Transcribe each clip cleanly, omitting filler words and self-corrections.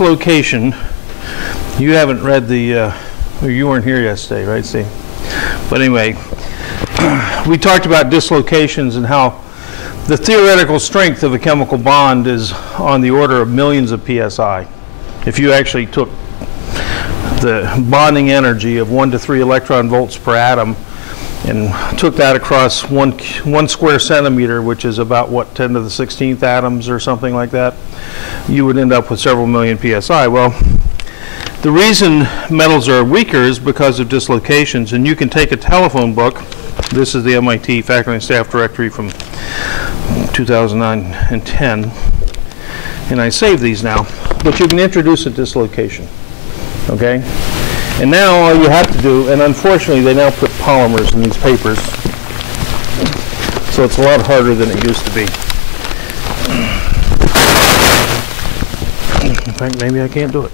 dislocation, you haven't read the, or you weren't here yesterday, right, Steve? But anyway, we talked about dislocations and how the theoretical strength of a chemical bond is on the order of millions of psi. If you actually took the bonding energy of 1 to 3 electron volts per atom and took that across one square centimeter, which is about, what, 10 to the 16th atoms or something like that, you would end up with several million psi. Well, the reason metals are weaker is because of dislocations, and you can take a telephone book. This is the MIT Faculty and Staff Directory from 2009 and 10, and I saved these now, but you can introduce a dislocation, okay? And now all you have to do, and unfortunately they now put polymers in these papers, so it's a lot harder than it used to be. In fact, maybe I can't do it.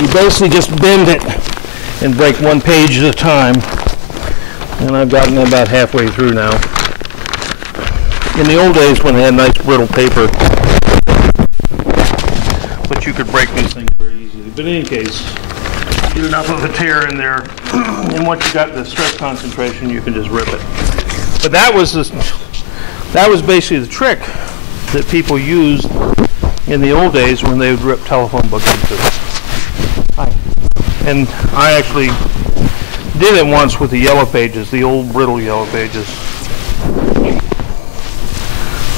You basically just bend it and break one page at a time, and I've gotten about halfway through now. In the old days when they had nice brittle paper, but you could break these things very easily. But in any case, get enough of a tear in there, and once you got the stress concentration, you can just rip it. But that was basically the trick that people used in the old days when they would rip telephone books into. Hi. And I actually did it once with the yellow pages, the old brittle yellow pages.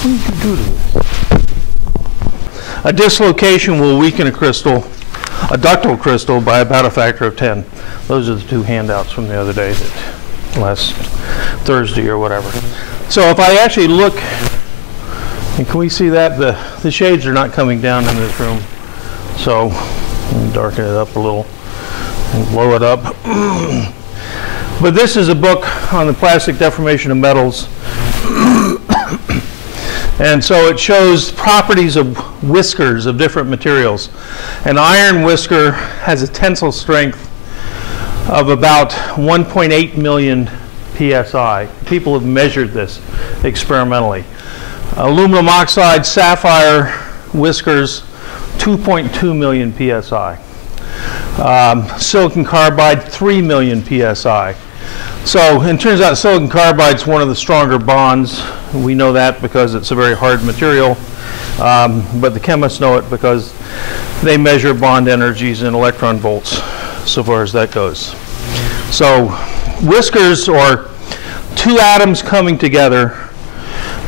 What did you do to this? A dislocation will weaken a crystal, a ductile crystal, by about a factor of 10. Those are the two handouts from the other day, last Thursday or whatever. So if I actually look, and can we see that? The shades are not coming down in this room. So let me darken it up a little and blow it up. But this is a book on the plastic deformation of metals. And so it shows properties of whiskers of different materials. An iron whisker has a tensile strength of about 1.8 million psi. People have measured this experimentally. Aluminum oxide sapphire whiskers, 2.2 million psi. Silicon carbide, 3 million psi. So it turns out silicon carbide is one of the stronger bonds. We know that because it's a very hard material, but the chemists know it because they measure bond energies in electron volts, so far as that goes. So whiskers, or two atoms coming together,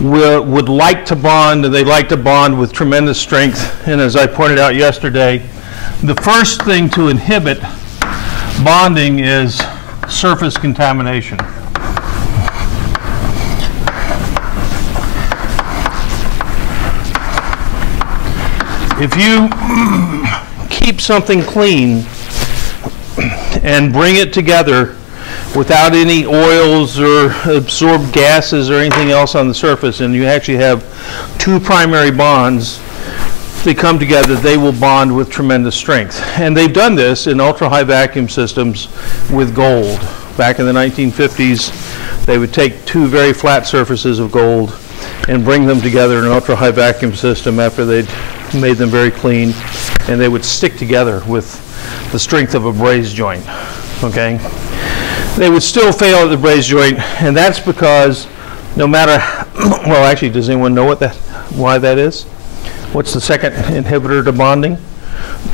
would like to bond, and they like to bond with tremendous strength. And as I pointed out yesterday, the first thing to inhibit bonding is surface contamination. If you keep something clean and bring it together without any oils or absorbed gases or anything else on the surface, and you actually have two primary bonds, they come together, they will bond with tremendous strength. And they've done this in ultra-high vacuum systems with gold. Back in the 1950s, they would take two very flat surfaces of gold and bring them together in an ultra-high vacuum system after they'd made them very clean, and they would stick together with the strength of a braze joint, okay? They would still fail at the braze joint, and that's because no matter, well, actually, does anyone know why that is? What's the second inhibitor to bonding?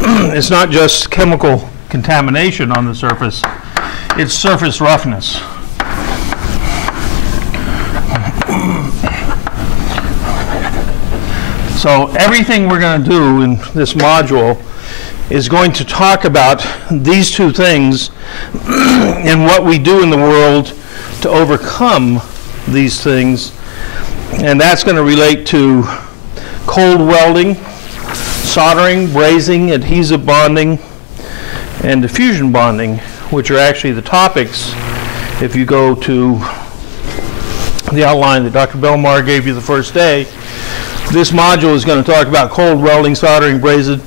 It's not just chemical contamination on the surface, it's surface roughness. So everything we're going to do in this module is going to talk about these two things and what we do in the world to overcome these things. And that's going to relate to cold welding, soldering, brazing, adhesive bonding, and diffusion bonding, which are actually the topics. If you go to the outline that Dr. Belmar gave you the first day, this module is going to talk about cold welding, soldering, brazing,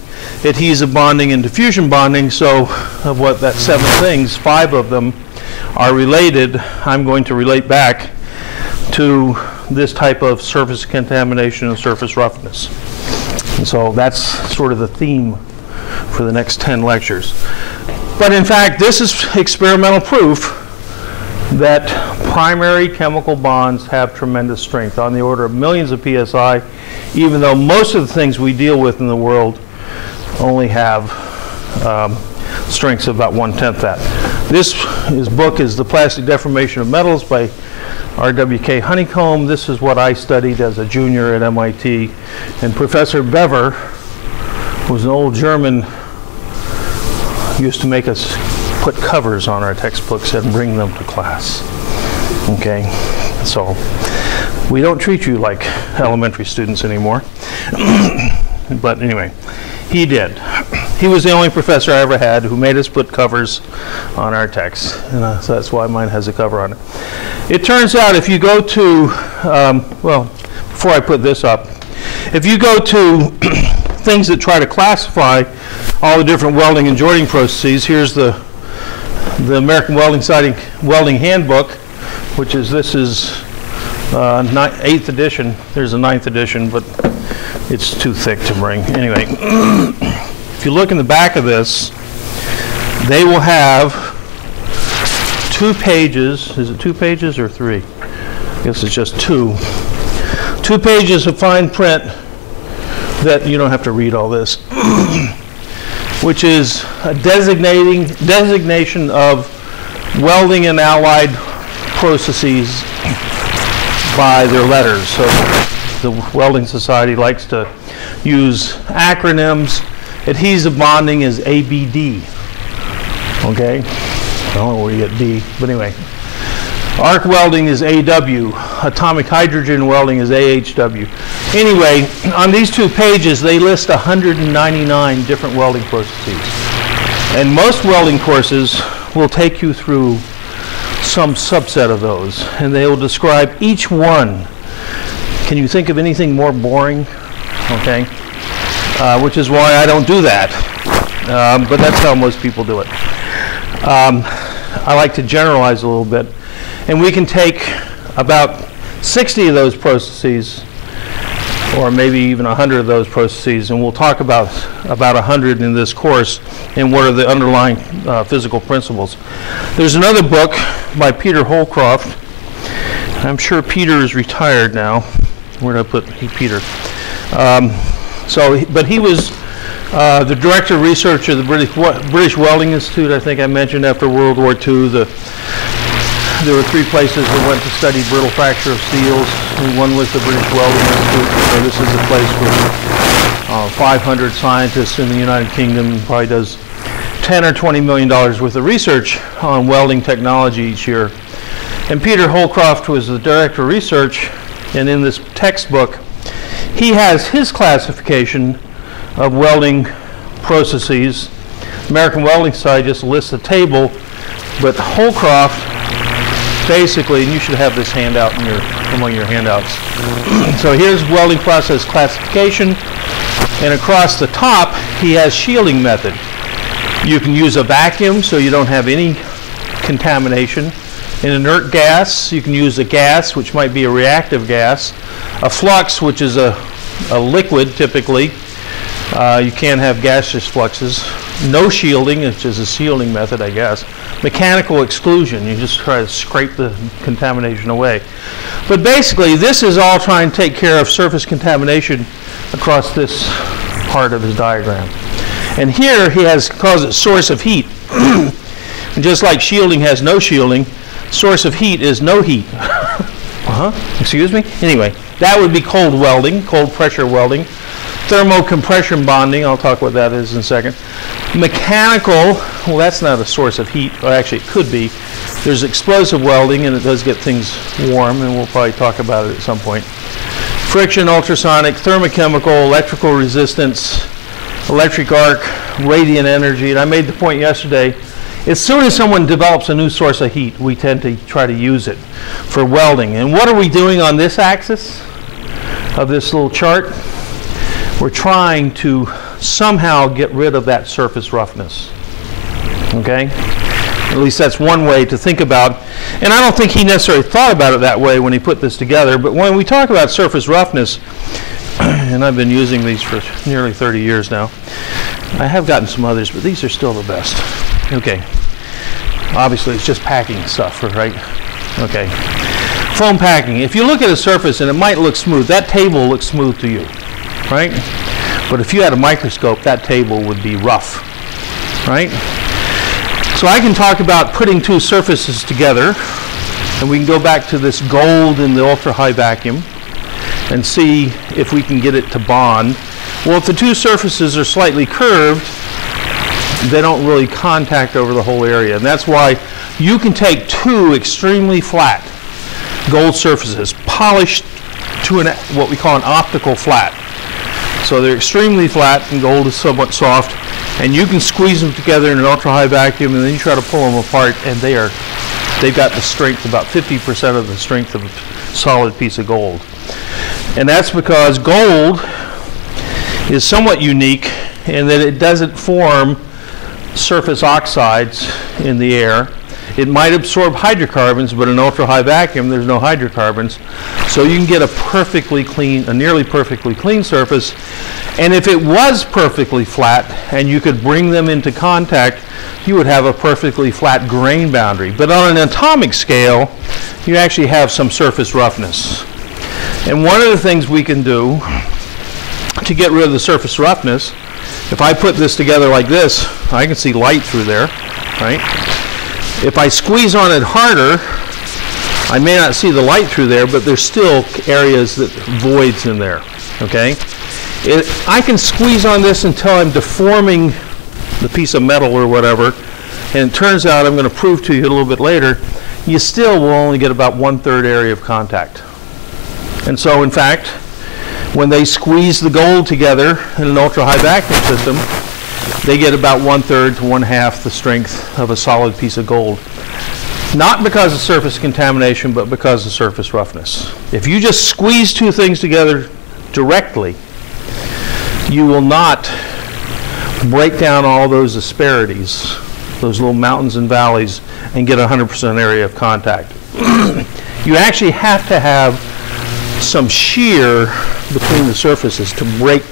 adhesive bonding, and diffusion bonding. So of what that 7 things, 5 of them are related. I'm going to relate back to this type of surface contamination and surface roughness. And so that's sort of the theme for the next 10 lectures. But in fact, this is experimental proof that primary chemical bonds have tremendous strength, on the order of millions of psi, even though most of the things we deal with in the world only have strengths of about 1/10 that. This book is The Plastic Deformation of Metals by R.W.K. Honeycomb. This is what I studied as a junior at MIT. And Professor Bever was an old German, used to make us put covers on our textbooks and bring them to class. Okay, so we don't treat you like elementary students anymore. But anyway, he did. He was the only professor I ever had who made us put covers on our texts, and so that's why mine has a cover on it. It turns out if you go to, well, before I put this up, if you go to things that try to classify all the different welding and joining processes, here's the American Welding Handbook, which is, this is 8th edition. There's a 9th edition, but it's too thick to bring. Anyway, if you look in the back of this, they will have 2 pages. Is it 2 pages or 3? I guess it's just 2. 2 pages of fine print that you don't have to read all this, which is a designation of welding and allied processes by their letters. So the Welding Society likes to use acronyms. Adhesive bonding is ABD. Okay? I don't know where you get D, but anyway. Arc welding is AW. Atomic hydrogen welding is AHW. Anyway, on these 2 pages, they list 199 different welding processes. And most welding courses will take you through some subset of those, and they will describe each one. Can you think of anything more boring? Okay, which is why I don't do that, but that's how most people do it. I like to generalize a little bit, and we can take about 60 of those processes, or maybe even 100 of those processes, and we'll talk about 100 in this course and what are the underlying physical principles. There's another book by Peter Holcroft. I'm sure Peter is retired now. Where did I put Peter? But he was the director of research of the British Welding Institute. I think I mentioned after World War II, there were 3 places that went to study brittle fracture of steels. And one was the British Welding Institute. So this is a place where 500 scientists in the United Kingdom probably does $10 or $20 million worth of research on welding technology each year. And Peter Holcroft was the director of research, and in this textbook, he has his classification of welding processes. American Welding Society just lists a table, but Holcroft basically, and you should have this handout among your handouts. So here's welding process classification, and across the top, he has shielding method. You can use a vacuum so you don't have any contamination. An inert gas, you can use a gas, which might be a reactive gas. A flux, which is a liquid typically. You can have gaseous fluxes. No shielding, which is a shielding method, I guess. Mechanical exclusion, you just try to scrape the contamination away. But basically, this is all trying to take care of surface contamination across this part of his diagram. And here he calls it source of heat. And just like shielding has no shielding, source of heat is no heat. Excuse me? Anyway, that would be cold welding, cold pressure welding. Thermocompression bonding, I'll talk what that is in a second. Mechanical, well, that's not a source of heat, or actually it could be. There's explosive welding, and it does get things warm, and we'll probably talk about it at some point. Friction, ultrasonic, thermochemical, electrical resistance, electric arc, radiant energy. And I made the point yesterday, as soon as someone develops a new source of heat, we tend to try to use it for welding. And what are we doing on this axis of this little chart? We're trying to somehow get rid of that surface roughness. Okay? At least that's one way to think about, and I don't think he necessarily thought about it that way when he put this together, but when we talk about surface roughness, and I've been using these for nearly 30 years now. I have gotten some others, but these are still the best. Okay. Obviously, it's just packing stuff, right? Okay. Foam packing. If you look at a surface, and it might look smooth, that table looks smooth to you, right? But if you had a microscope, that table would be rough, right? So I can talk about putting two surfaces together, and we can go back to this gold in the ultra-high vacuum and see if we can get it to bond. Well, if the two surfaces are slightly curved, they don't really contact over the whole area. And that's why you can take two extremely flat gold surfaces, polished to what we call an optical flat. So they're extremely flat and gold is somewhat soft, and you can squeeze them together in an ultra-high vacuum, and then you try to pull them apart, and they've got the strength, about 50% of the strength of a solid piece of gold. And that's because gold is somewhat unique in that it doesn't form surface oxides in the air. It might absorb hydrocarbons, but in ultra-high vacuum, there's no hydrocarbons. So you can get a perfectly clean, a nearly perfectly clean surface. And if it was perfectly flat and you could bring them into contact, you would have a perfectly flat grain boundary. But on an atomic scale, you actually have some surface roughness. And one of the things we can do to get rid of the surface roughness, if I put this together like this, I can see light through there, right? If I squeeze on it harder, I may not see the light through there, but there's still areas that voids in there, okay? I can squeeze on this until I'm deforming the piece of metal or whatever, and it turns out, I'm going to prove to you a little bit later, you still will only get about 1/3 area of contact. And so, in fact, when they squeeze the gold together in an ultra-high vacuum system, they get about 1/3 to 1/2 the strength of a solid piece of gold. Not because of surface contamination, but because of surface roughness. If you just squeeze two things together directly, you will not break down all those asperities, those little mountains and valleys, and get 100% area of contact. You actually have to have some shear between the surfaces to break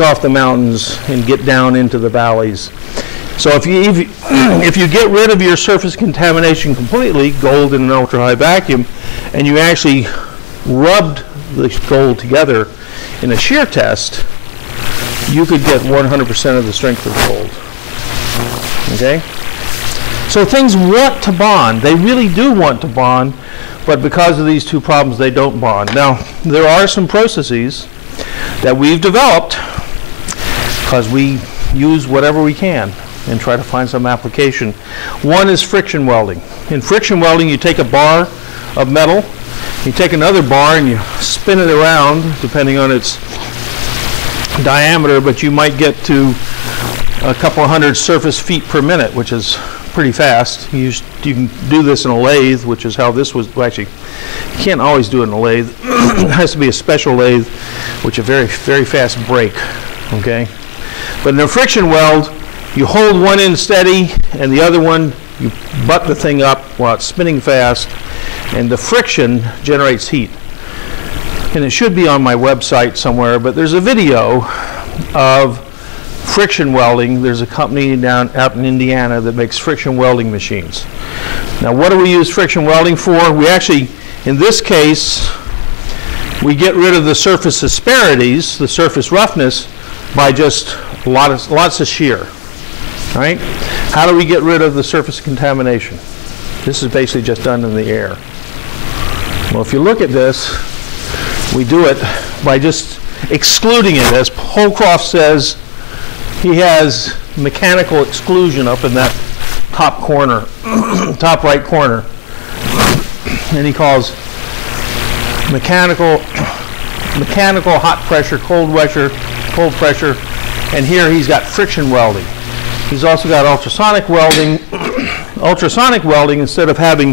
off the mountains and get down into the valleys. So if you get rid of your surface contamination completely, gold in an ultra-high vacuum, and you actually rubbed the gold together in a shear test, you could get 100% of the strength of the gold. Okay? So things want to bond. They really do want to bond, but because of these two problems, they don't bond. Now, there are some processes that we've developed because we use whatever we can and try to find some application. One is friction welding. In friction welding, you take a bar of metal, you take another bar and you spin it around depending on its diameter, but you might get to a couple hundred surface feet per minute, which is pretty fast. You can do this in a lathe, which is how this was. Well, actually, you can't always do it in a lathe. It has to be a special lathe, which is a very, very fast break. Okay, but in a friction weld, you hold one end steady, and the other one you butt the thing up while it's spinning fast, and the friction generates heat. And it should be on my website somewhere, but there's a video of friction welding. There's a company out in Indiana that makes friction welding machines. Now, what do we use friction welding for? We actually, in this case, we get rid of the surface asperities, the surface roughness, by just lots of shear. Right? How do we get rid of the surface contamination? This is basically just done in the air. Well, if you look at this, we do it by just excluding it. As Holcroft says, he has mechanical exclusion up in that top corner, top right corner. And he calls mechanical hot pressure, cold pressure, and here he's got friction welding. He's also got ultrasonic welding. Ultrasonic welding, instead of having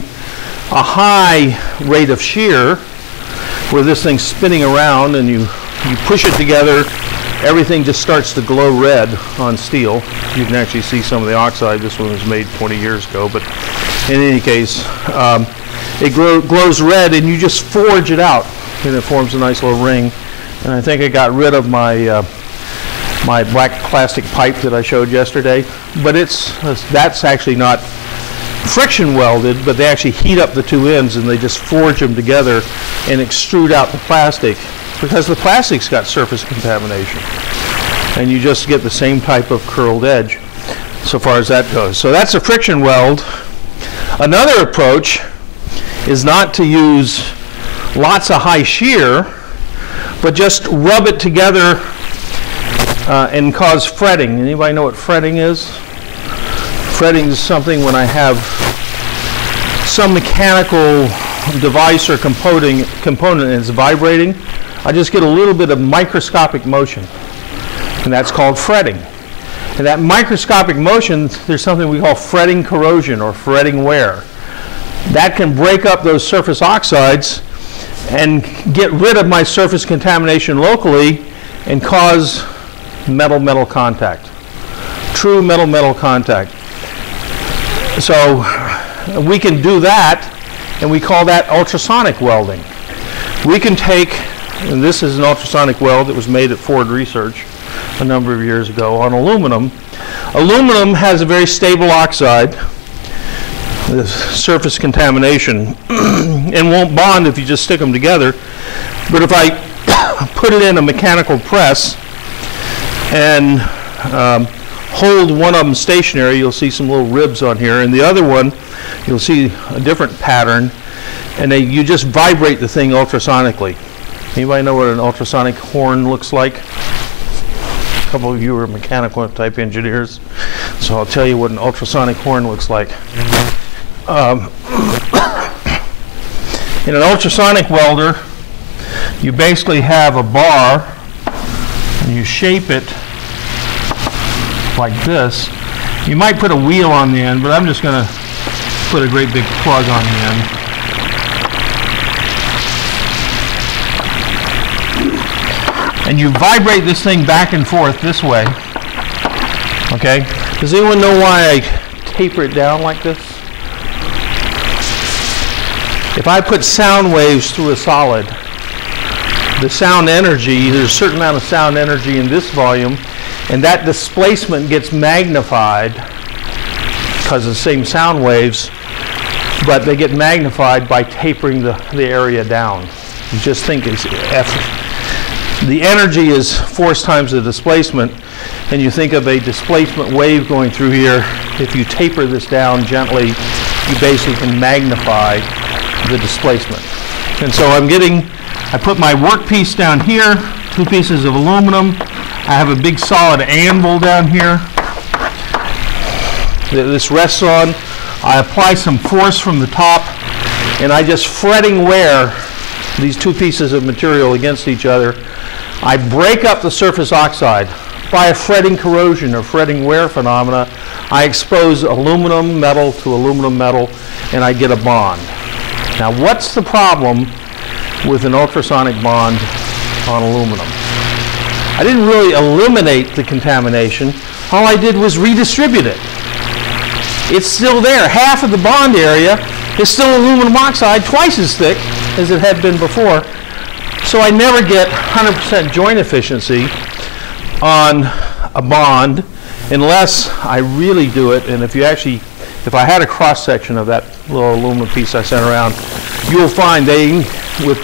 a high rate of shear, where this thing's spinning around and you push it together everything just starts to glow red on steel. You can actually see some of the oxide. This one was made 20 years ago, but in any case, it glows red, and you just forge it out, and it forms a nice little ring. And I think I got rid of my my black plastic pipe that I showed yesterday, but that's actually not friction welded, but they actually heat up the two ends and they just forge them together and extrude out the plastic, because the plastic's got surface contamination, and you just get the same type of curled edge so far as that goes. So that's a friction weld. Another approach is not to use lots of high shear, but just rub it together and cause fretting. Anybody know what fretting is? Fretting is something when I have some mechanical device or component and it's vibrating, I just get a little bit of microscopic motion, and that's called fretting. And that microscopic motion, there's something we call fretting corrosion or fretting wear. That can break up those surface oxides and get rid of my surface contamination locally and cause metal-metal contact, true metal-metal contact. So we can do that, and we call that ultrasonic welding. We can take, and this is an ultrasonic weld that was made at Ford Research a number of years ago on aluminum. Aluminum has a very stable oxide, the surface contamination, and won't bond if you just stick them together. But if I put it in a mechanical press and hold one of them stationary, you'll see some little ribs on here, and the other one you'll see a different pattern, and you just vibrate the thing ultrasonically. Anybody know what an ultrasonic horn looks like? A couple of you are mechanical type engineers, so I'll tell you what an ultrasonic horn looks like. In an ultrasonic welder, you basically have a bar and you shape it like this. You might put a wheel on the end, but I'm just going to put a great big plug on the end. And you vibrate this thing back and forth this way. Okay? Does anyone know why I taper it down like this? If I put sound waves through a solid, the sound energy, there's a certain amount of sound energy in this volume, and that displacement gets magnified because of the same sound waves, but they get magnified by tapering the area down. You just think it's the energy is force times the displacement, and you think of a displacement wave going through here. If you taper this down gently, you basically can magnify the displacement. And so I put my workpiece down here, 2 pieces of aluminum. I have a big solid anvil down here that this rests on. I apply some force from the top, and I just fretting wear these 2 pieces of material against each other. I break up the surface oxide by a fretting corrosion or fretting wear phenomena. I expose aluminum metal to aluminum metal, and I get a bond. Now, what's the problem with an ultrasonic bond on aluminum? I didn't really eliminate the contamination. All I did was redistribute it. It's still there. Half of the bond area is still aluminum oxide, twice as thick as it had been before. So I never get 100% joint efficiency on a bond unless I really do it. And if I had a cross section of that little aluminum piece I sent around, you'll find with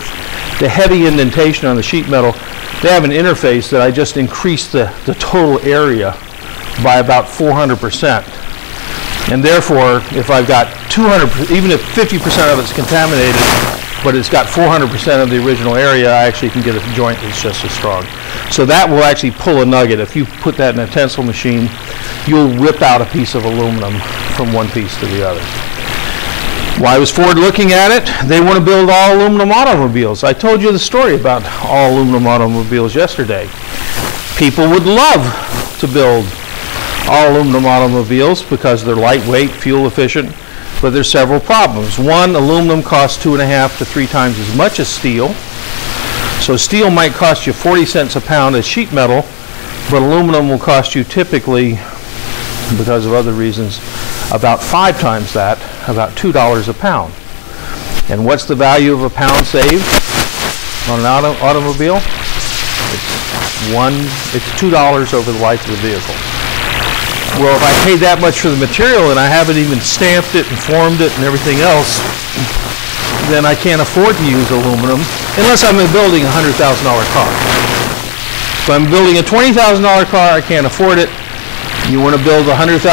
the heavy indentation on the sheet metal, they have an interface that I just increased the total area by about 400%. And therefore, if I've got 200, even if 50% of it's contaminated, but it's got 400% of the original area, I actually can get a joint that's just as strong. So that will actually pull a nugget. If you put that in a tensile machine, you'll rip out a piece of aluminum from one piece to the other. Why was Ford looking at it? They want to build all aluminum automobiles. I told you the story about all aluminum automobiles yesterday. People would love to build all aluminum automobiles because they're lightweight, fuel efficient, but there's several problems. One, aluminum costs 2.5 to 3 times as much as steel. So steel might cost you 40 cents a pound as sheet metal, but aluminum will cost you typically, because of other reasons, about 5 times that, about $2 a pound. And what's the value of a pound saved on an automobile? It's $2 over the life of the vehicle. Well, if I paid that much for the material and I haven't even stamped it and formed it and everything else, then I can't afford to use aluminum unless I'm building a $100,000 car. If I'm building a $20,000 car, I can't afford it. You want to build a $100,000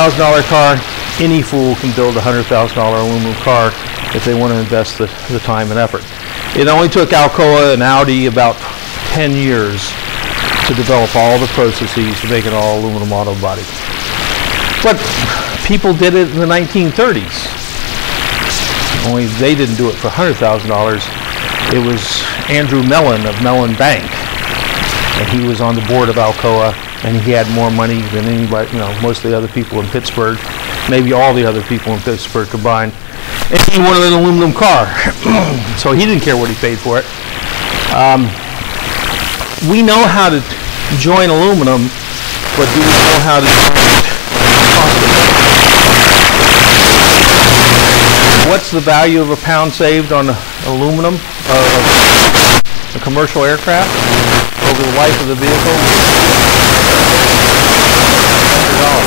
car, any fool can build a $100,000 aluminum car if they want to invest the time and effort. It only took Alcoa and Audi about 10 years to develop all the processes to make an all aluminum auto body. But people did it in the 1930s. Only they didn't do it for $100,000. It was Andrew Mellon of Mellon Bank, and he was on the board of Alcoa, and he had more money than anybody, most of the other people in Pittsburgh, maybe all the other people in Pittsburgh combined. And he wanted an aluminum car, so he didn't care what he paid for it. We know how to join aluminum, but do we know how to join it cost-effectively? What's the value of a pound saved on aluminum of a commercial aircraft over the life of the vehicle? $100.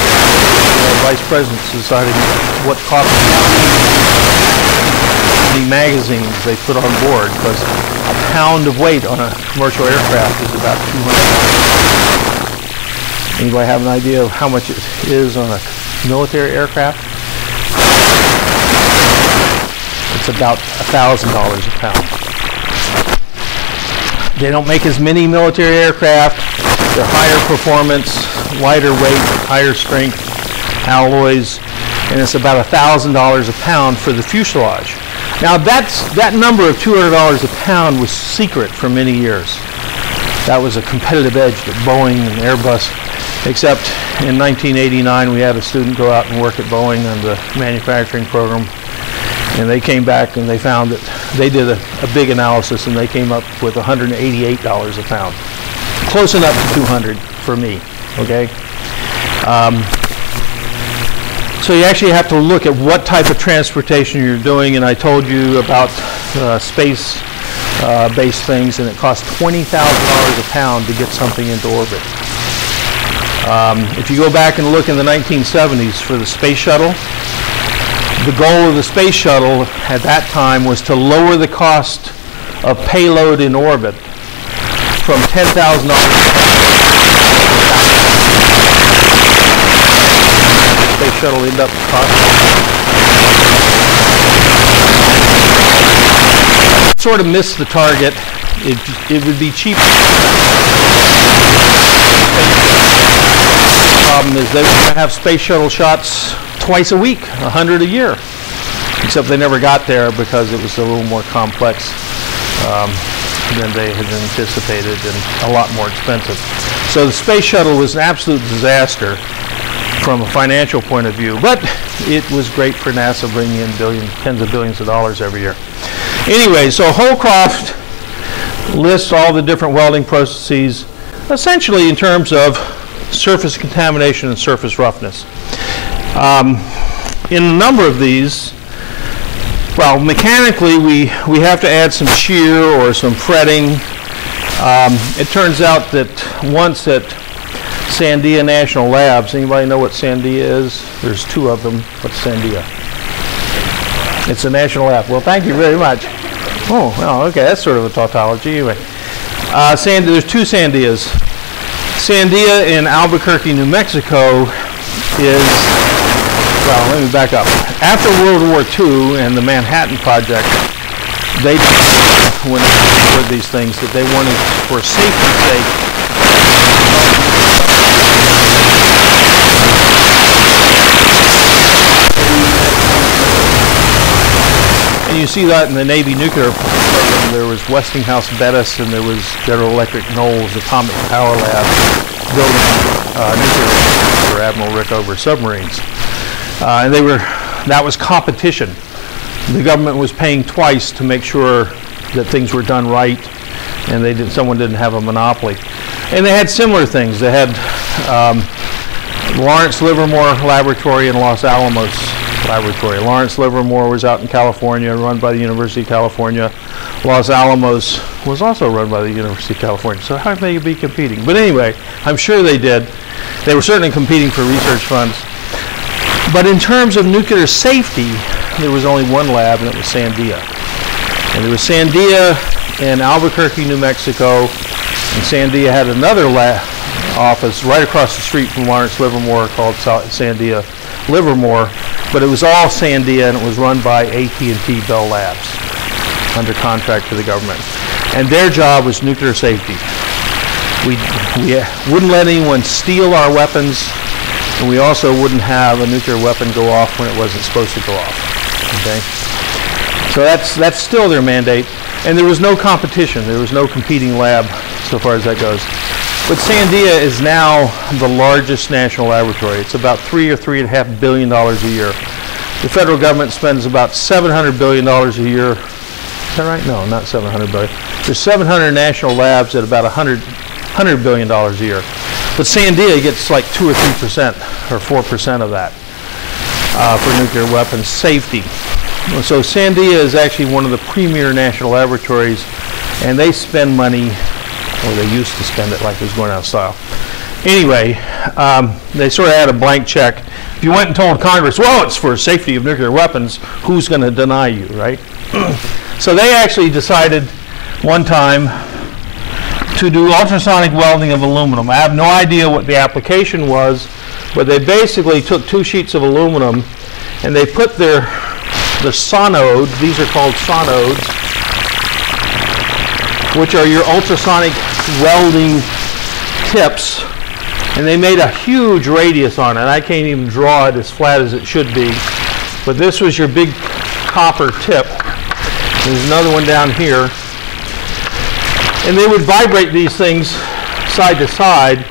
The vice president's deciding what cost the magazines they put on board, because a pound of weight on a commercial aircraft is about $200. Anybody have an idea of how much it is on a military aircraft? It's about $1,000 a pound. They don't make as many military aircraft. They're higher performance, lighter weight, higher strength alloys, and it's about $1,000 a pound for the fuselage. Now that number of $200 a pound was secret for many years. That was a competitive edge that Boeing and Airbus, except in 1989 we had a student go out and work at Boeing on the manufacturing program, and they came back and they found that they did a big analysis and they came up with $188 a pound. Close enough to 200 for me, okay? So you actually have to look at what type of transportation you're doing, and I told you about space-based things, and it costs $20,000 a pound to get something into orbit. If you go back and look in the 1970s for the space shuttle, the goal of the space shuttle at that time was to lower the cost of payload in orbit from $10,000 space shuttle end up costing. Sort of missed the target. It would be cheaper. The problem is they were going to have space shuttle shots twice a week, 100 a year. Except they never got there because it was a little more complex than they had anticipated and a lot more expensive. So the space shuttle was an absolute disaster from a financial point of view, but it was great for NASA, bringing in tens of billions of dollars every year. Anyway, so Holcroft lists all the different welding processes, essentially in terms of surface contamination and surface roughness. In a number of these, well, mechanically we have to add some shear or some fretting. It turns out that once at Sandia National Labs, anybody know what Sandia is? There's 2 of them. What's Sandia? It's a national lab. Well, thank you very much. Oh, well, okay, that's sort of a tautology. Anyway, there's 2 Sandias. Sandia in Albuquerque, New Mexico is, well, let me back up. After World War II and the Manhattan Project, they decided when they were these things that they wanted, for safety's sake, and you see that in the Navy nuclear program. There was Westinghouse Bettis and there was General Electric Knowles Atomic Power Lab building nuclear for Admiral Rickover submarines. And that was competition. The government was paying twice to make sure that things were done right, and someone didn't have a monopoly. And they had similar things. They had Lawrence Livermore Laboratory and Los Alamos Laboratory. Lawrence Livermore was out in California, run by the University of California. Los Alamos was also run by the University of California. So how can they be competing? But anyway, I'm sure they did. They were certainly competing for research funds. But in terms of nuclear safety, there was only one lab, and it was Sandia. And there was Sandia in Albuquerque, New Mexico, and Sandia had another lab office right across the street from Lawrence Livermore called Sandia Livermore, but it was all Sandia, and it was run by AT&T Bell Labs under contract to the government. And their job was nuclear safety. We wouldn't let anyone steal our weapons, and we also wouldn't have a nuclear weapon go off when it wasn't supposed to go off. Okay? So that's still their mandate. And there was no competition. There was no competing lab so far as that goes. But Sandia is now the largest national laboratory. It's about $3 or $3.5 billion a year. The federal government spends about $700 billion a year. Is that right? No, not $700 billion. There's 700 national labs at about $100 billion a year. But Sandia gets like 2 or 3% or 4% of that for nuclear weapons safety. So Sandia is actually one of the premier national laboratories, and they spend money, or they used to spend it like it was going out of style. Anyway, they sort of had a blank check. If you went and told Congress, well, it's for safety of nuclear weapons, who's going to deny you, right? So they actually decided one time to do ultrasonic welding of aluminum. I have no idea what the application was, but they basically took 2 sheets of aluminum and they put the sonode, these are called sonodes, which are your ultrasonic welding tips, and they made a huge radius on it. I can't even draw it as flat as it should be, but this was your big copper tip. There's another one down here. And they would vibrate these things side to side,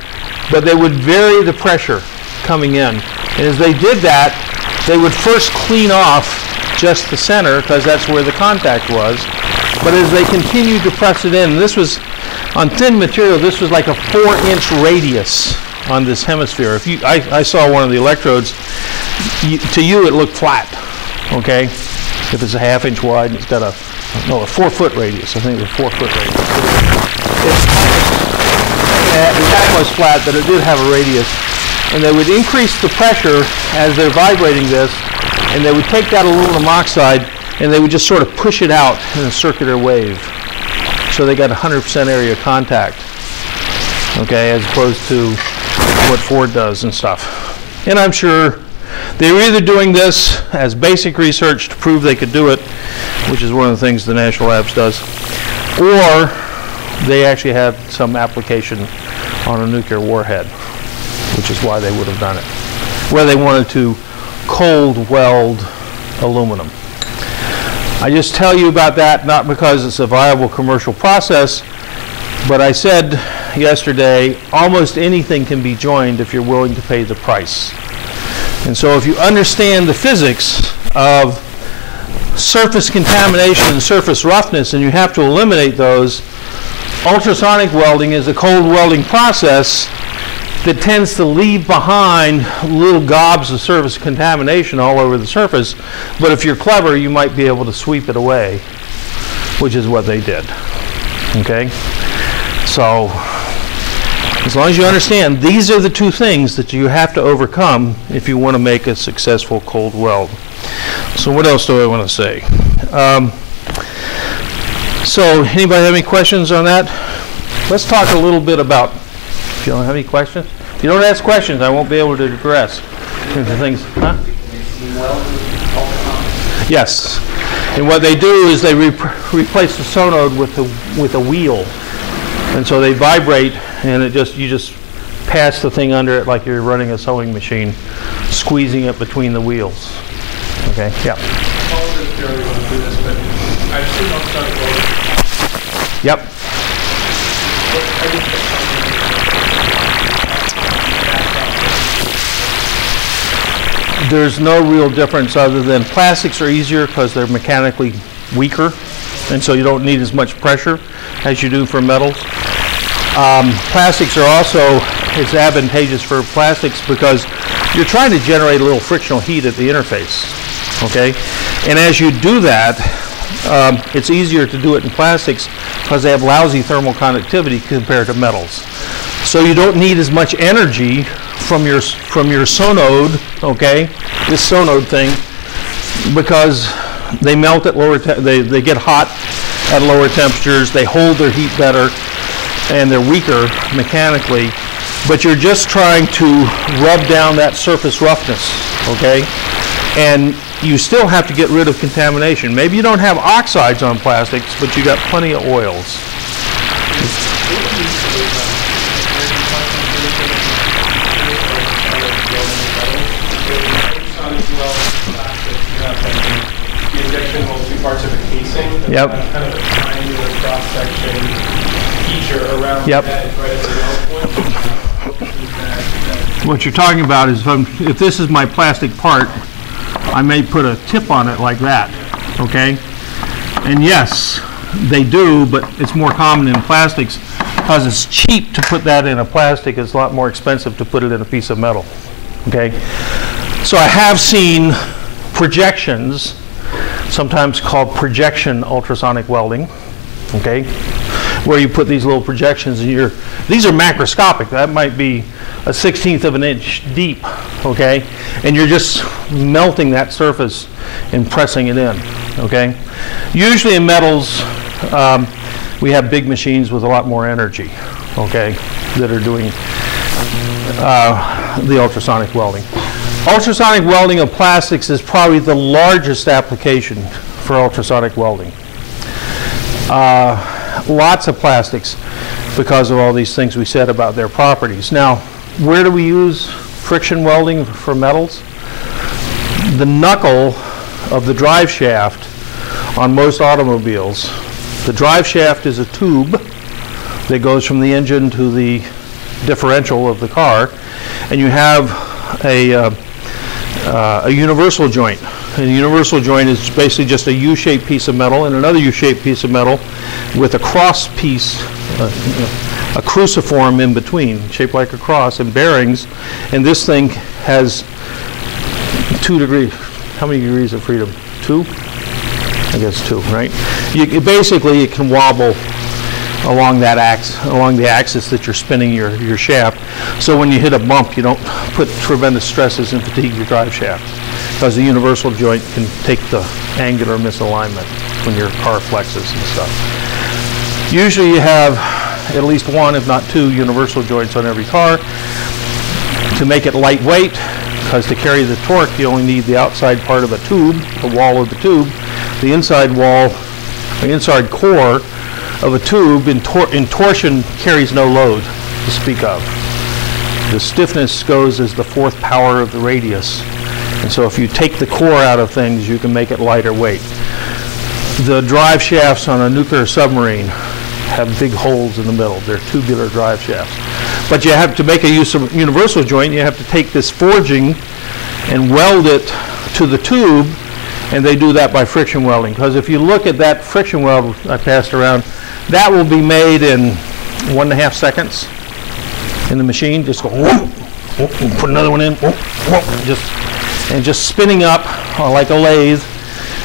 but they would vary the pressure coming in. And as they did that, they would first clean off just the center, because that's where the contact was. But as they continued to press it in, this was on thin material, this was like a 4-inch radius on this hemisphere. If you, I saw one of the electrodes, to you it looked flat, okay? If it's a 1/2 inch wide and it's got a 4-foot radius. I think it was 4-foot radius. It's that much flat, but it did have a radius. And they would increase the pressure as they're vibrating this, and they would take that aluminum oxide and they would just sort of push it out in a circular wave. So they got 100% area contact, okay, as opposed to what Ford does and stuff. And I'm sure they were either doing this as basic research to prove they could do it, which is one of the things the National Labs does, or they actually had some application on a nuclear warhead, which is why they would have done it, where they wanted to cold weld aluminum. I just tell you about that not because it's a viable commercial process, but I said yesterday almost anything can be joined if you're willing to pay the price. And so if you understand the physics of surface contamination and surface roughness, and you have to eliminate those, ultrasonic welding is a cold welding process that tends to leave behind little gobs of surface contamination all over the surface. But if you're clever, you might be able to sweep it away, which is what they did. Okay? So, as long as you understand, these are the 2 things that you have to overcome if you want to make a successful cold weld. So what else do I want to say? So anybody have any questions on that? Let's talk a little bit about, if you don't have any questions, if you don't ask questions, I won't be able to address the things. Huh? Yes. And what they do is they replace the sonode with a wheel. And so they vibrate, and you just pass the thing under it like you're running a sewing machine, squeezing it between the wheels. Okay, yeah. Yep. There's no real difference other than plastics are easier because they're mechanically weaker, and so you don't need as much pressure as you do for metals. Plastics are also, it's advantageous for plastics because you're trying to generate a little frictional heat at the interface, okay? And as you do that, it's easier to do it in plastics because they have lousy thermal conductivity compared to metals. So you don't need as much energy from your sonode, okay? This sonode thing, because they melt at lower, they get hot at lower temperatures, they hold their heat better, and they're weaker mechanically, but you're just trying to rub down that surface roughness, okay? And you still have to get rid of contamination. Maybe you don't have oxides on plastics, but you got plenty of oils. Parts of a casing. Yep. Kind of a triangular cross-section feature around yep. the edge, right at the weld point. What you're talking about is if this is my plastic part, I may put a tip on it like that, okay? And yes, they do, but it's more common in plastics because it's cheap to put that in a plastic. It's a lot more expensive to put it in a piece of metal, okay? So I have seen projections, sometimes called projection ultrasonic welding, okay, where you put these little projections and these are macroscopic. That might be a 1/16 of an inch deep, okay, and you're just melting that surface and pressing it in, okay. Usually in metals, we have big machines with a lot more energy, okay, that are doing the ultrasonic welding. Ultrasonic welding of plastics is probably the largest application for ultrasonic welding. Lots of plastics because of all these things we said about their properties. Now, where do we use friction welding for metals? The knuckle of the drive shaft on most automobiles. The drive shaft is a tube that goes from the engine to the differential of the car, and you have a universal joint. And a universal joint is basically just a U-shaped piece of metal and another U-shaped piece of metal with a cross piece, a cruciform in between, shaped like a cross, and bearings. And this thing has 2 degrees. How many degrees of freedom? 2? I guess 2, right? Basically, it can wobble along that along the axis that you're spinning your shaft. So when you hit a bump, you don't put tremendous stresses and fatigue your drive shaft, because the universal joint can take the angular misalignment when your car flexes and stuff. Usually you have at least 1, if not 2, universal joints on every car to make it lightweight, because to carry the torque you only need the outside part of a tube, the wall of the tube. The inside wall, the inside core of a tube in torsion carries no load to speak of. The stiffness goes as the 4th power of the radius. And so if you take the core out of things, you can make it lighter weight. The drive shafts on a nuclear submarine have big holes in the middle. They're tubular drive shafts. But you have to make a universal joint, you have to take this forging and weld it to the tube, and they do that by friction welding. Because if you look at that friction weld I passed around, that will be made in 1.5 seconds in the machine. Just go, whoop, whoop, and put another one in, whoop, whoop, and just spinning up like a lathe,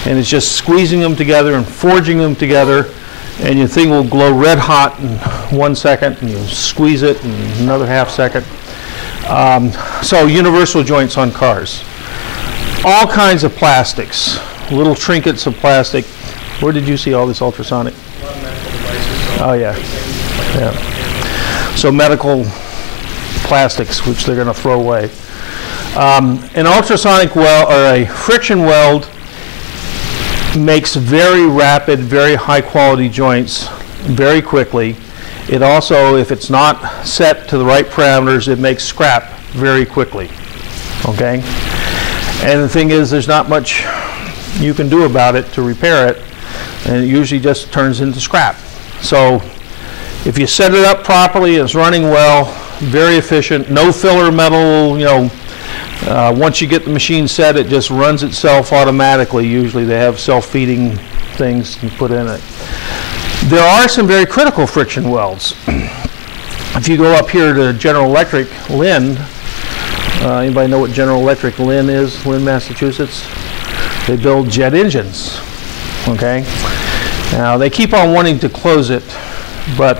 and it's just squeezing them together and forging them together, and your thing will glow red hot in 1 second, and you squeeze it in another 1/2 second. So universal joints on cars. All kinds of plastics, little trinkets of plastic. Where did you see all this ultrasonic? Oh yeah, yeah. So medical plastics, which they're going to throw away. An ultrasonic weld or a friction weld makes very rapid, very high quality joints very quickly. It also, if it's not set to the right parameters, it makes scrap very quickly. Okay? And the thing is, there's not much you can do about it to repair it, and it usually just turns into scrap. So if you set it up properly, it's running well, very efficient, no filler metal, you know, once you get the machine set, it just runs itself automatically. Usually they have self-feeding things you put in it. There are some very critical friction welds. If you go up here to General Electric, Lynn, anybody know what General Electric Lynn is? Lynn, Massachusetts? They build jet engines, okay? Now, they keep on wanting to close it, but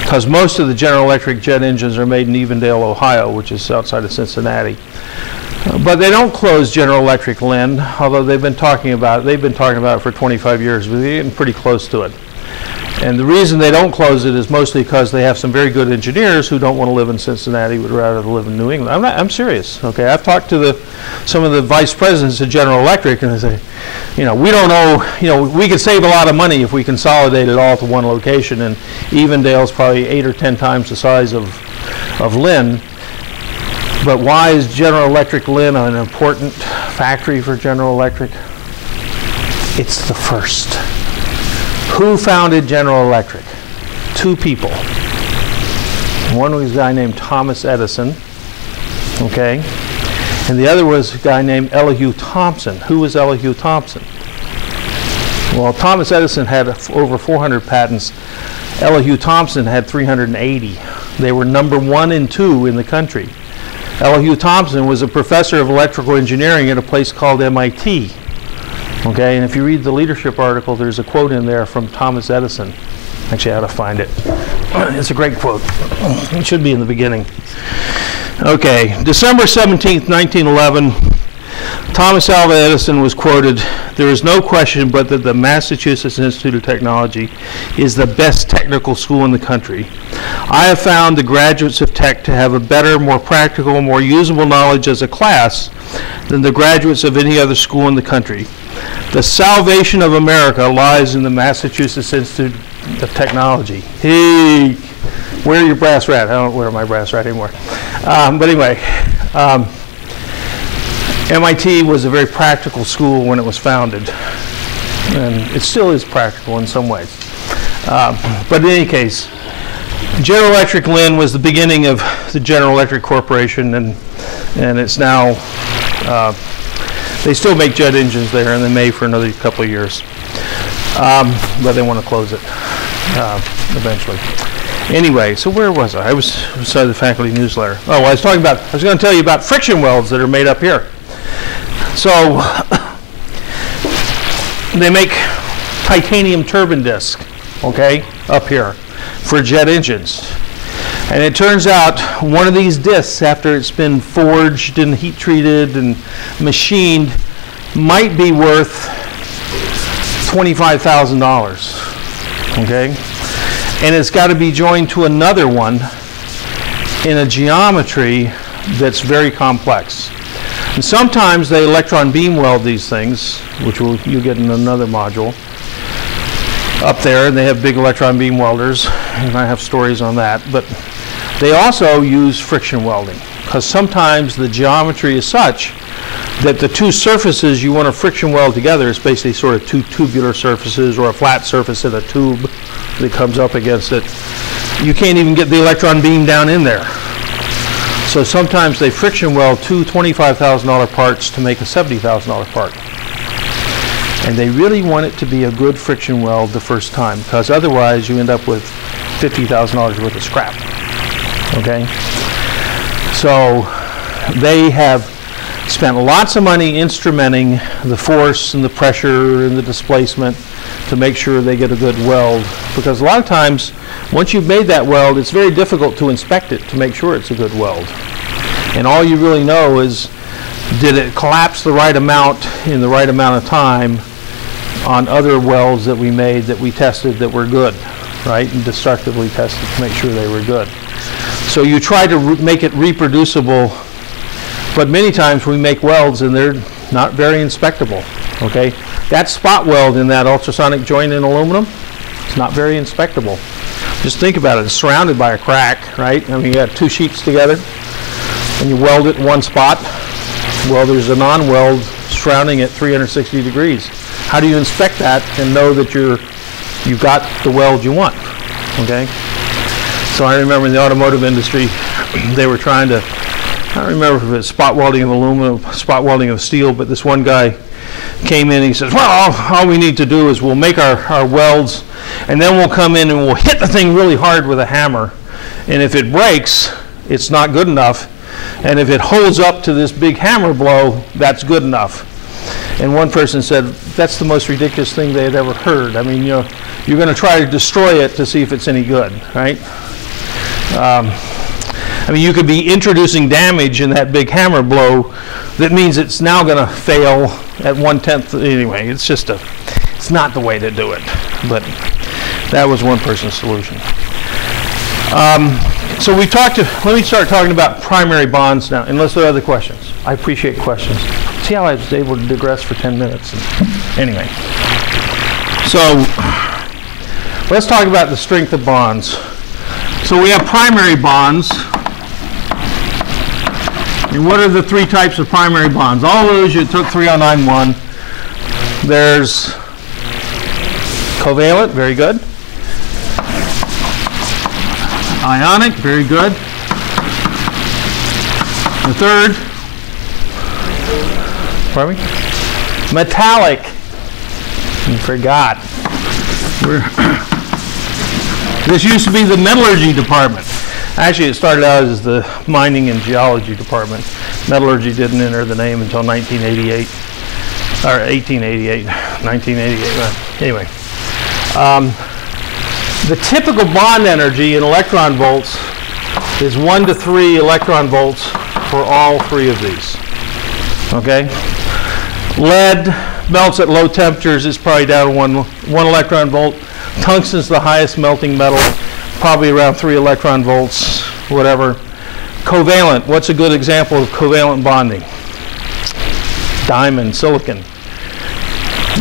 because most of the General Electric jet engines are made in Evendale, Ohio, which is outside of Cincinnati. But they don't close General Electric Lynn, although they've been talking about it. They've been talking about it for 25 years, but they're getting pretty close to it. And the reason they don't close it is mostly because they have some very good engineers who don't want to live in Cincinnati, would rather live in New England. I'm serious, okay? I've talked to some of the vice presidents of General Electric, and they say, you know, we don't know, you know, we could save a lot of money if we consolidate it all to one location, and Evendale's probably 8 or 10 times the size of Lynn. But why is General Electric Lynn an important factory for General Electric? It's the first. Who founded General Electric? 2 people. One was a guy named Thomas Edison, okay? And the other was a guy named Elihu Thomson. Who was Elihu Thomson? Well, Thomas Edison had over 400 patents. Elihu Thomson had 380. They were number 1 and 2 in the country. Elihu Thomson was a professor of electrical engineering at a place called MIT. Okay, and if you read the leadership article, there's a quote in there from Thomas Edison. Actually, I ought to find it. It's a great quote. It should be in the beginning. Okay, December 17th, 1911, Thomas Alva Edison was quoted, "There is no question but that the Massachusetts Institute of Technology is the best technical school in the country. I have found the graduates of tech to have a better, more practical, more usable knowledge as a class than the graduates of any other school in the country. The salvation of America lies in the Massachusetts Institute of Technology." Hey, wear your brass rat. I don't wear my brass rat anymore. But anyway, MIT was a very practical school when it was founded, and it still is practical in some ways. But in any case, General Electric Lynn was the beginning of the General Electric Corporation, and it's now, they still make jet engines there, and they may for another couple of years. But they want to close it eventually. Anyway, so where was I? I was inside the faculty newsletter. Oh, I was going to tell you about friction welds that are made up here. So they make titanium turbine disc, okay, up here for jet engines. And it turns out one of these discs, after it's been forged and heat treated and machined, might be worth $25,000, okay? And it's got to be joined to another one in a geometry that's very complex. And sometimes they electron beam weld these things, which you'll get in another module up there, and they have big electron beam welders, and I have stories on that. But they also use friction welding, because sometimes the geometry is such that the 2 surfaces you want to friction weld together is basically sort of 2 tubular surfaces or a flat surface in a tube that comes up against it. You can't even get the electron beam down in there. So sometimes they friction weld 2 $25,000 parts to make a $70,000 part. And they really want it to be a good friction weld the first time, because otherwise you end up with $50,000 worth of scrap. Okay? So they have spent lots of money instrumenting the force and the pressure and the displacement to make sure they get a good weld, because a lot of times once you've made that weld, it's very difficult to inspect it to make sure it's a good weld. And all you really know is, did it collapse the right amount in the right amount of time on other welds that we made that we tested that were good, right? And destructively tested to make sure they were good. So you try to make it reproducible, but many times we make welds and they're not very inspectable, okay? That spot weld in that ultrasonic joint in aluminum, it's not very inspectable. Just think about it, it's surrounded by a crack, right? I mean, you got 2 sheets together and you weld it in one spot. Well, there's a non-weld surrounding it 360 degrees. How do you inspect that and know that you've got the weld you want, okay? So I remember in the automotive industry, they were trying to, I don't remember if it was spot welding of aluminum, spot welding of steel, but this one guy came in and he says, well, all we need to do is we'll make our welds, and then we'll come in and we'll hit the thing really hard with a hammer, And if it breaks, it's not good enough. And if it holds up to this big hammer blow, that's good enough. And one person said, that's the most ridiculous thing they had ever heard. I mean, you're going to try to destroy it to see if it's any good, right? I mean, you could be introducing damage in that big hammer blow that means it's now going to fail at 1/10. Anyway, it's just it's not the way to do it. But that was one person's solution. So we talked let me start talking about primary bonds now, unless there are other questions. I appreciate questions. See how I was able to digress for 10 minutes? Anyway. So let's talk about the strength of bonds. So we have primary bonds. And what are the three types of primary bonds? All those you took 309-1. There's covalent, very good. Ionic, very good. The third, pardon me? Metallic. You forgot. This used to be the metallurgy department. Actually, it started out as the mining and geology department. Metallurgy didn't enter the name until 1988, or 1888, 1988. Anyway. The typical bond energy in electron volts is 1 to 3 electron volts for all three of these. Okay? Lead melts at low temperatures, it's probably down to 1 electron volt. Tungsten's the highest melting metal, probably around 3 electron volts, whatever. Covalent, what's a good example of covalent bonding? Diamond, silicon.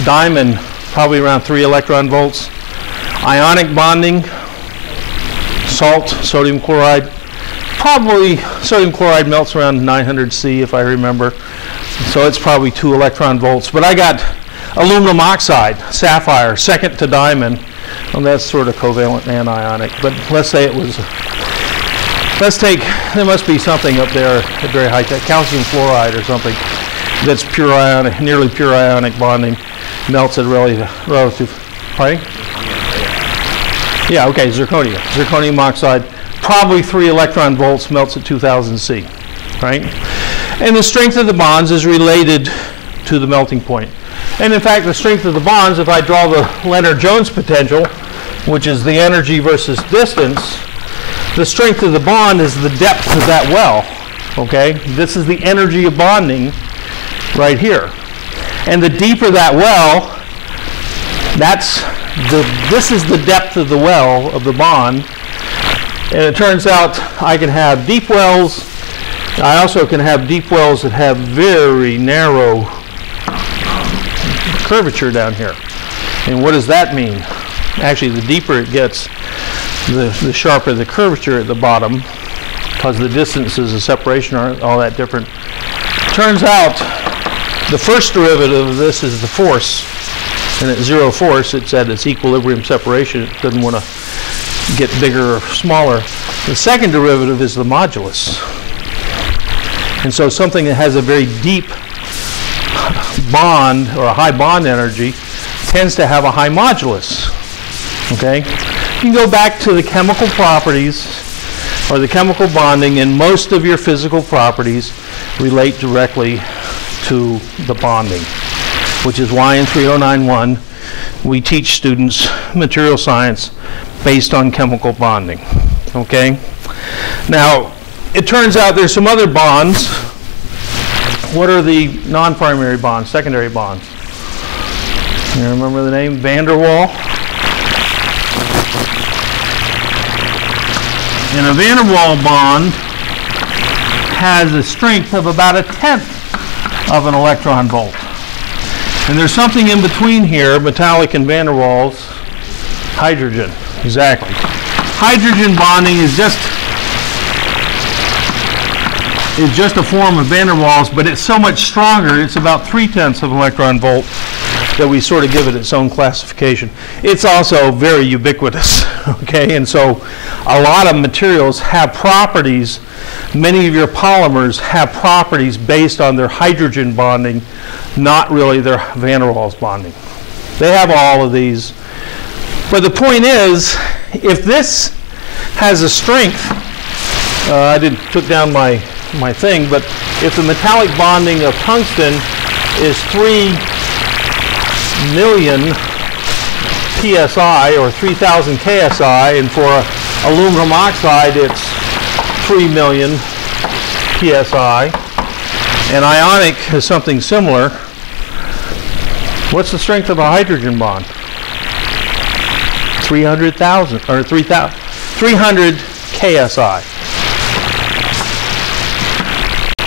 Diamond, probably around 3 electron volts. Ionic bonding, salt, sodium chloride. Probably sodium chloride melts around 900 C if I remember. So it's probably 2 electron volts. But I got aluminum oxide, sapphire, second to diamond. Well, that's sort of covalent and ionic. But let's say it was, there must be something up there at very high tech, calcium fluoride or something that's pure ionic, nearly pure ionic bonding, melts at relative, pardon? Yeah, okay, zirconia. Zirconium oxide, probably 3 electron volts, melts at 2000 C, right? And the strength of the bonds is related to the melting point. And in fact, the strength of the bonds, if I draw the Lennard-Jones potential, which is the energy versus distance, the strength of the bond is the depth of that well, okay? This is the energy of bonding right here. And the deeper that well, this is the depth of the well of the bond. And it turns out I can have deep wells. I also can have deep wells that have very narrow curvature down here. And what does that mean? Actually, the deeper it gets, the sharper the curvature at the bottom, because the distances of separation aren't all that different. Turns out the first derivative of this is the force. And at zero force, it's at its equilibrium separation. It doesn't want to get bigger or smaller. The second derivative is the modulus. And so something that has a very deep bond or a high bond energy tends to have a high modulus. Okay? You can go back to the chemical properties or the chemical bonding, and most of your physical properties relate directly to the bonding, which is why in 309-1 we teach students material science based on chemical bonding. Okay? Now, it turns out there's some other bonds. What are the non-primary bonds, secondary bonds? You remember the name? Van der Waal? And a Van der Waal bond has a strength of about 1/10 of an electron volt. And there's something in between here, metallic and Van der Waals, hydrogen, exactly. Hydrogen bonding is just a form of Van der Waals, but it's so much stronger, it's about 3/10 of an electron volt, that we sort of give it its own classification. It's also very ubiquitous, okay? And so a lot of materials have properties, many of your polymers have properties based on their hydrogen bonding, not really their Van der Waals bonding. They have all of these. But the point is, if this has a strength I didn't took down my thing, but if the metallic bonding of tungsten is 3 million psi or 3,000 ksi, and for aluminum oxide it's 3 million psi, and ionic is something similar. What's the strength of a hydrogen bond? 300,000 or 300 ksi.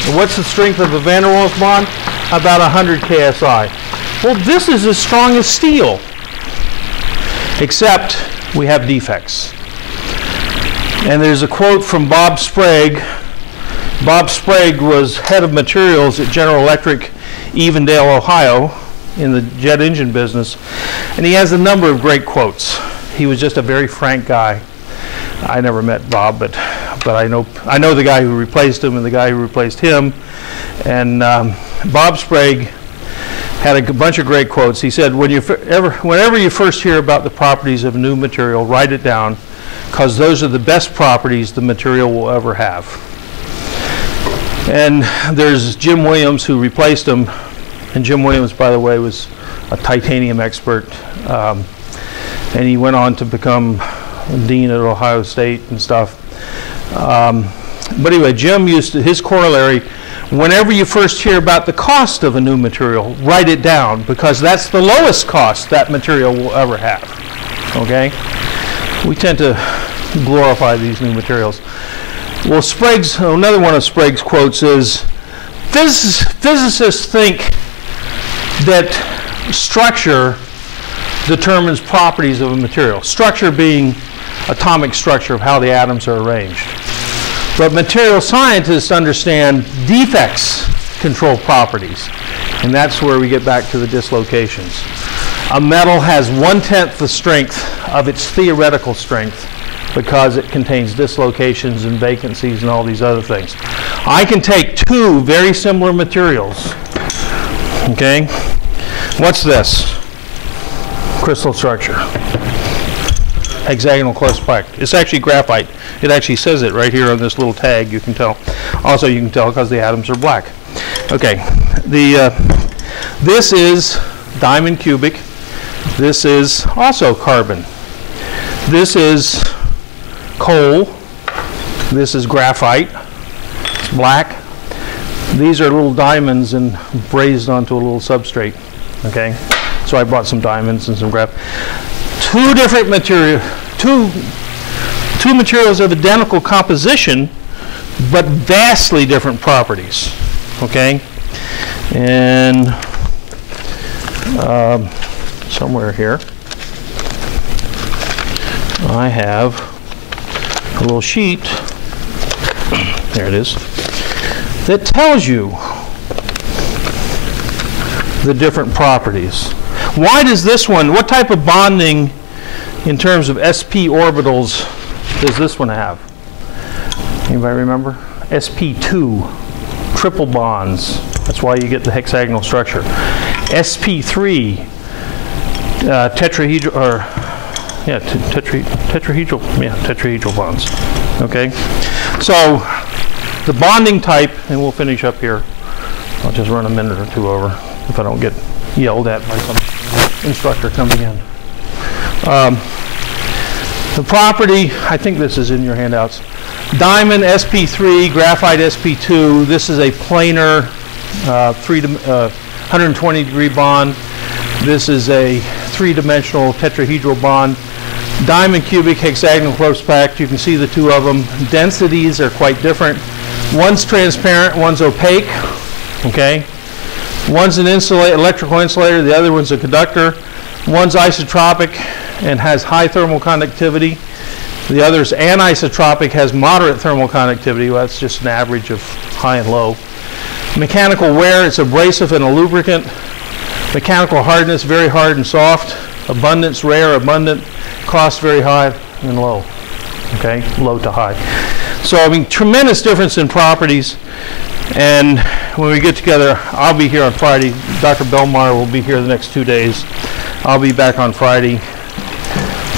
And what's the strength of a van der Waals bond? About 100 ksi. Well, this is as strong as steel, except we have defects. And there's a quote from Bob Sprague. Bob Sprague was head of materials at General Electric, Evendale, Ohio, in the jet engine business, and he has a number of great quotes. He was just a very frank guy. I never met Bob, but I know the guy who replaced him and the guy who replaced him. And Bob Sprague had a bunch of great quotes. He said, whenever you first hear about the properties of a new material, write it down, because those are the best properties the material will ever have. And there's Jim Williams, who replaced him. And Jim Williams, by the way, was a titanium expert. And he went on to become dean at Ohio State and stuff. But anyway, Jim used to, his corollary, whenever you first hear about the cost of a new material, write it down, because that's the lowest cost that material will ever have. Okay? We tend to glorify these new materials. Well, another one of Sprague's quotes is, physicists think that structure determines properties of a material. Structure being atomic structure of how the atoms are arranged. But material scientists understand defects control properties. And that's where we get back to the dislocations. A metal has 1/10 the strength of its theoretical strength because it contains dislocations and vacancies and all these other things. I can take two very similar materials. Okay? What's this? Crystal structure. Hexagonal close packed. It's actually graphite. It actually says it right here on this little tag, you can tell. Also, you can tell because the atoms are black. Okay. This is diamond cubic. This is also carbon. This is coal. This is graphite. It's black. These are little diamonds and brazed onto a little substrate. Okay, so I brought some diamonds and some graphite. Two different materials, two materials of identical composition, but vastly different properties. Okay, and somewhere here I have a little sheet. There it is. That tells you the different properties. Why does this one, what type of bonding in terms of sp orbitals does this one have? Anybody remember? sp2, triple bonds. That's why you get the hexagonal structure. sp3, tetrahedral, or yeah, tetrahedral bonds. Okay, so the bonding type, and we'll finish up here. I'll just run a minute or two over if I don't get yelled at by some instructor coming in. The property, I think this is in your handouts. Diamond sp3, graphite sp2. This is a planar 120-degree bond. This is a three-dimensional tetrahedral bond. Diamond cubic, hexagonal close packed. You can see the two of them. Densities are quite different. One's transparent, one's opaque. Okay. One's an electrical insulator, the other one's a conductor. One's isotropic and has high thermal conductivity. The other's anisotropic, has moderate thermal conductivity. Well, that's just an average of high and low. Mechanical wear, it's abrasive and a lubricant. Mechanical hardness, very hard and soft. Abundance, rare, abundant. Cost, very high and low. Okay, low to high. So, I mean, tremendous difference in properties. And when we get together, I'll be here on Friday. Dr. Bellmeyer will be here the next 2 days. I'll be back on Friday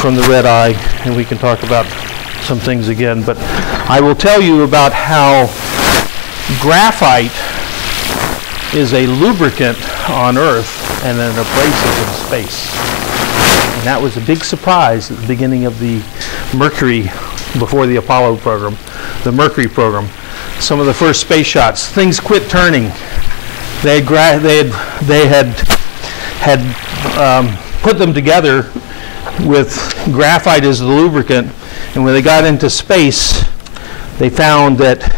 from the Red Eye, and we can talk about some things again, but I will tell you about how graphite is a lubricant on Earth and an abrasive in space. And that was a big surprise at the beginning of the Mercury, before the Apollo program, the Mercury program. Some of the first space shots, things quit turning. They had put them together with graphite as the lubricant, and when they got into space, they found that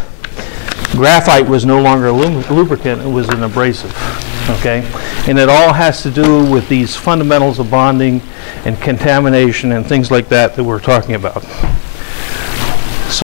graphite was no longer a lubricant, it was an abrasive, okay? And it all has to do with these fundamentals of bonding and contamination and things like that that we're talking about.